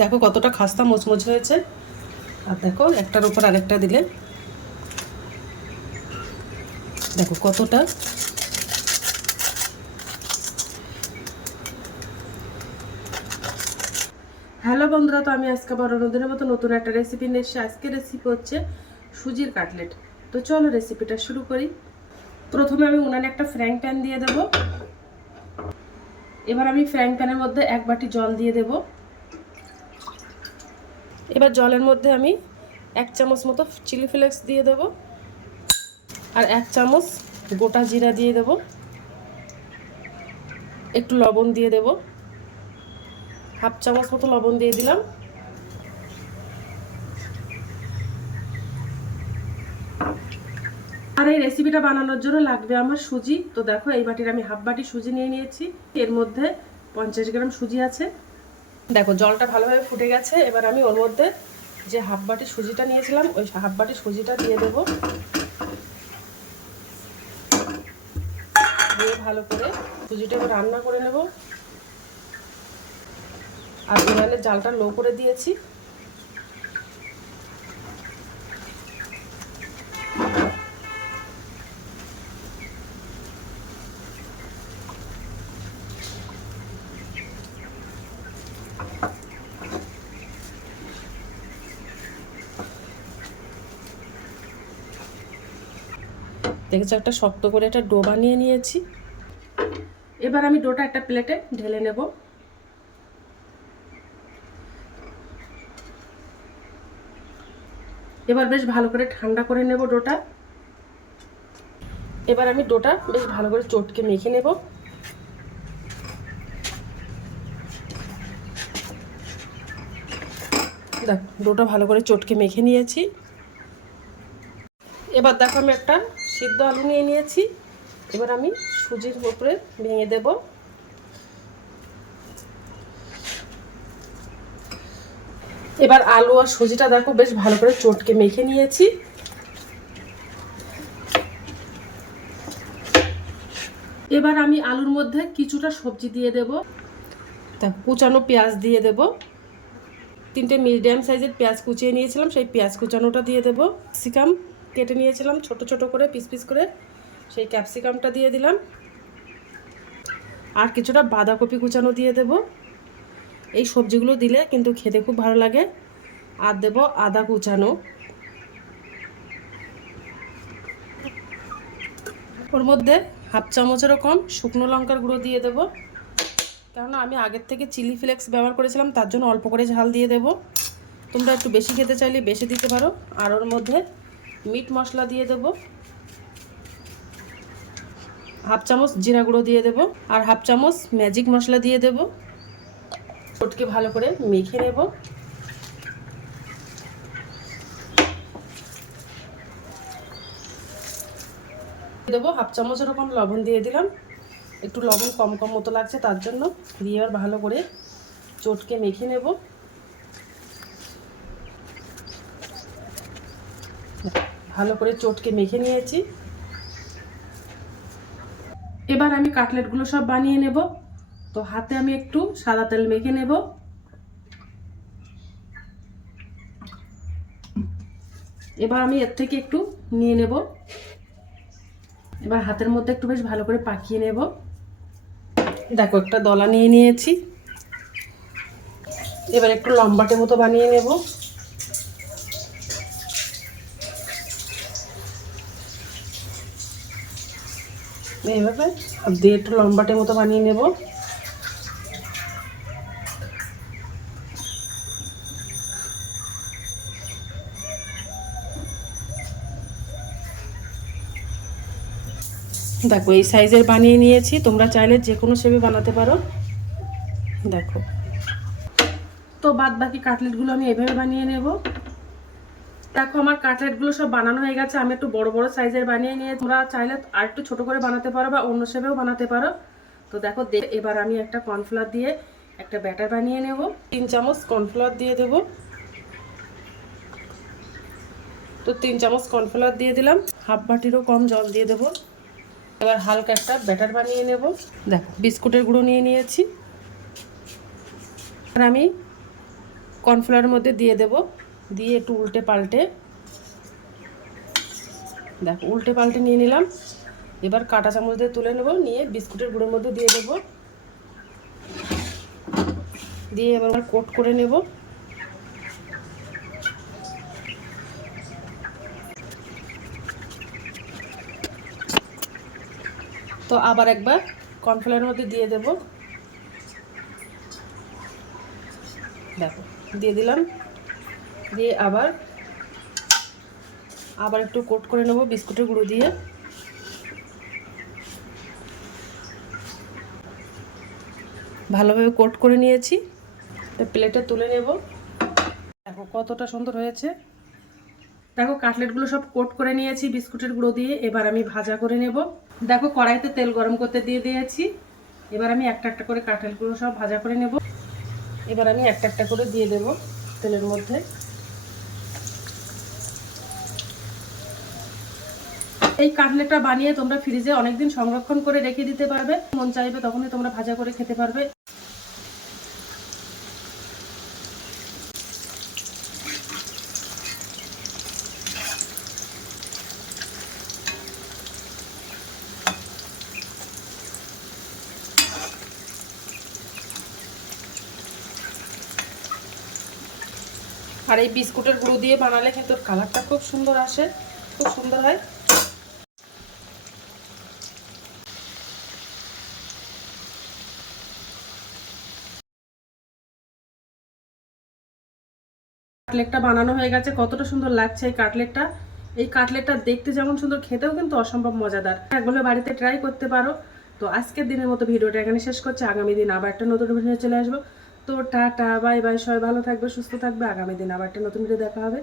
দেখো কতটা খাস্তা মোচমোচ হয়েছে। আর দেখো একটার উপর আরেকটা দিলে। দেখো কতটা। হ্যালো বন্ধুরা, তো আমি আজকে বড় নদীর মতো নতুন একটা রেসিপি নিয়ে এসেছি। আজকে রেসিপি হচ্ছে সুজির কাটলেট। তো চলো রেসিপিটা শুরু করি। প্রথমে আমি উনানে একটা ফ্রাইং প্যান দিয়ে দেব। এবার আমি ফ্রাইং প্যানের মধ্যে এক বাটি জল দিয়ে দেব। এবার জলের মধ্যে আমি এক চামচ মতো চিলি ফ্লেক্স দিয়ে দেব আর এক চামচ গোটা জিরা দিয়ে দেব। একটু লবণ দিয়ে দেব। হাফ চামচ মতো লবণ দিয়ে দিলাম। আর এই রেসিপিটা বানানোর জন্য লাগবে আমার সুজি। তো দেখো, এই বাটির আমি হাফ বাটি সুজি নিয়ে নিয়েছি। এর মধ্যে পঞ্চাশ গ্রাম সুজি আছে। দেখো, জলটা ভালোভাবে ফুটে গেছে। এবার আমি ওর মধ্যে যে হাফ বাটি সুজিটা নিয়েছিলাম, ওই হাফ বাটি সুজিটা দিয়ে দেবো। দিয়ে ভালো করে সুজিটা এবার রান্না করে নেব। আর উনানের জালটা লো করে দিয়েছি। দেখেছ, একটা শক্ত করে একটা ডো বানিয়ে নিয়েছি। এবার আমি ডোটা একটা প্লেটে ঢেলে নেব। এবার বেশ ভালো করে ঠান্ডা করে নেব ডোটা। এবার আমি ডোটা বেশ ভালো করে চটকে মেখে নেব। দেখ, ডোটা ভালো করে চটকে মেখে নিয়েছি। এবার দেখো আমি একটা সিদ্ধ আলু নিয়ে নিয়েছি। এবার আমি সুজির উপরে ভেঙে দেব। এবার আলু আর সুজিটা দেখো বেশ ভালো করে চটকে মেখে নিয়েছি। এবার আমি আলুর মধ্যে কিছুটা সবজি দিয়ে দেব। তা কুচানো পেঁয়াজ দিয়ে দেব। তিনটে মিডিয়াম সাইজের পেঁয়াজ কুচিয়ে নিয়েছিলাম, সেই পেঁয়াজ কুচানোটা দিয়ে দেব। ক্যাপসিকাম কেটে নিয়েছিলাম, ছোট ছোট করে, পিস পিস করে। সেই ক্যাপসিকামটা দিয়ে দিলাম। আর কিছুটা বাঁধাকপি কুচানো দিয়ে দেব। এই সবজিগুলো দিলে কিন্তু খেতে খুব ভালো লাগে। আর দেব আদা কুচানো। ওর মধ্যে হাফ চামচেরও কম শুকনো লঙ্কার গুঁড়ো দিয়ে দেবো। কেননা আমি আগের থেকে চিলি ফ্লেক্স ব্যবহার করেছিলাম, তার জন্য অল্প করে ঝাল দিয়ে দেবো। তোমরা একটু বেশি খেতে চাইলে বেশি দিতে পারো। আর ওর মধ্যে মিট মশলা দিয়ে দেবো। হাফ চামচ জিরা গুঁড়ো দিয়ে দেবো আর হাফ চামচ ম্যাজিক মশলা দিয়ে দেবো। ওটকে ভালো করে মেখে নেব। দেবো হাফ চামচ এরকম লবণ দিয়ে দিলাম। একটু লবণ কম কম মতো লাগছে তার জন্য। দিয়ে আর ভালো করে চটকে মেখে নেব। ভালো করে চটকে মেখে নিয়েছি। এবার আমি কাটলেটগুলো সব বানিয়ে নেব। তো হাতে আমি একটু সাদা তেল মেখে নেব। এবার আমি এর থেকে একটু নিয়ে নেব। এবার হাতের মধ্যে একটু বেশ ভালো করে পাকিয়ে নেব। দেখো, একটা দলা নিয়ে নিয়েছি। এবার একটু লম্বাটে মতো বানিয়ে নেব। এইভাবে দিয়ে একটু লম্বাটে মতো বানিয়ে নেব। দেখো, এই সাইজের বানিয়ে নিয়েছি। তোমরা চাইলে যে কোনো শেপে বানাতে পারো। দেখো। তো বাদ বাকি কাটলেটগুলো আমি এভাবে বানিয়ে নেব। দেখো, আমার কাটলেটগুলো সব বানানো হয়ে গেছে। আমি একটু বড় বড় সাইজের বানিয়ে নিয়ে তোমরা চাইলে আর একটু ছোটো করে বানাতে পারো বা অন্য শেপেও বানাতে পারো। তো দেখো এবার আমি একটা কর্নফ্লাওয়ার দিয়ে একটা ব্যাটার বানিয়ে নেব। তিন চামচ কর্নফ্লাওয়ার দিয়ে দেব। তো তিন চামচ কর্নফ্লাওয়ার দিয়ে দিলাম। হাফ বাটিরও কম জল দিয়ে দেবো। এবার হালকা একটা ব্যাটার বানিয়ে নেব। দেখো, বিস্কুটের গুঁড়ো নিয়ে নিয়েছি। আর আমি কর্নফ্লাওয়ারের মধ্যে দিয়ে দেব। দিয়ে একটু উল্টে পাল্টে। দেখো, উল্টে পাল্টে নিয়ে নিলাম। এবার কাঁটা চামচ দিয়ে তুলে নেব, নিয়ে বিস্কুটের গুঁড়োর মধ্যে দিয়ে দেব। দিয়ে এবার কোট করে নেব। তো আবার একবার কর্নফ্লাওয়ারের মধ্যে দিয়ে দেব। দেখো, দিয়ে দিলাম। দিয়ে আবার আবার একটু কোট করে নেব বিস্কুটের গুঁড়ো দিয়ে। ভালোভাবে কোট করে নিয়েছি। প্লেটে তুলে নেব। দেখো কতটা সুন্দর হয়েছে। দেখো কাটলেটগুলো সব কোট করে নিয়েছি বিস্কুটের গুঁড়ো দিয়ে, এবার আমি ভাজা করে নেব। দেখো কড়াইতে তেল গরম করতে দিয়ে দিয়েছি। এবার আমি একটা একটা করে কাটলেটগুলো সব ভাজা করে নেব। এবার আমি একটা একটা করে দিয়ে দেব তেলের মধ্যে। এই কাটলেটটা বানিয়ে তোমরা ফ্রিজে অনেকদিন সংরক্ষণ করে রেখে দিতে পারবে। মন চাইবে তখনই তোমরা ভাজা করে খেতে পারবে। আর এই বিস্কুটের গুঁড়ো দিয়ে বানালে কিন্তু কালারটা খুব সুন্দর আসে। খুব সুন্দর হয়। কাটলেটটা বানানো হয়ে গেছে, কতটা সুন্দর লাগছে এই কাটলেটটা। এই কাটলেটটা দেখতে যেমন সুন্দর, খেতেও কিন্তু অসম্ভব মজাদার। এগুলো বাড়িতে ট্রাই করতে পারো। তো আজকের দিনের মতো ভিডিওটা এখানে শেষ করছে। আগামী দিন আবার একটা নতুন ভিডিও চলে আসব। তো টাটা বাই বাই সবাই ভালো থাকবে, সুস্থ থাকবে। আগামী দিন আবার একটা নতুন ভিডিও দেখা হবে।